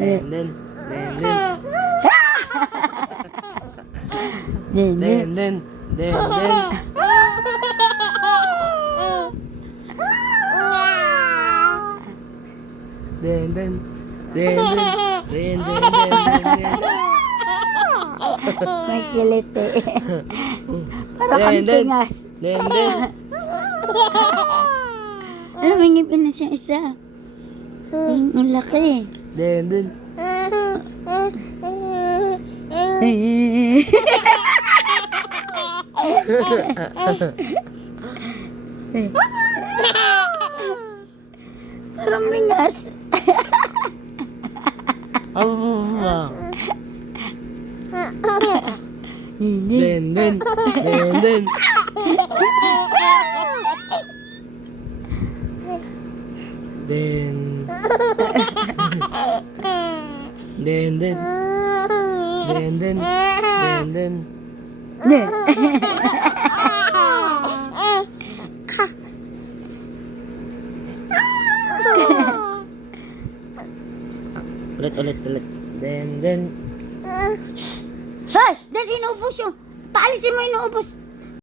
Den, den, den, den. Den, den. Den, den, den, den. Den, den, den, den, den, den, den, den. May kiliti. Para kang Den, den. tingas. Den, den. Alam, may ngipin na siyang isa. Ang laki. Den, den. Parang mingas. Allah. Nini. Den, den, den, den. Den. Den, den. Den, den. Den, den. Ne. Ulit. Den, den. Hoy! Dahil inuubos yung... Paalisin mo inuubos.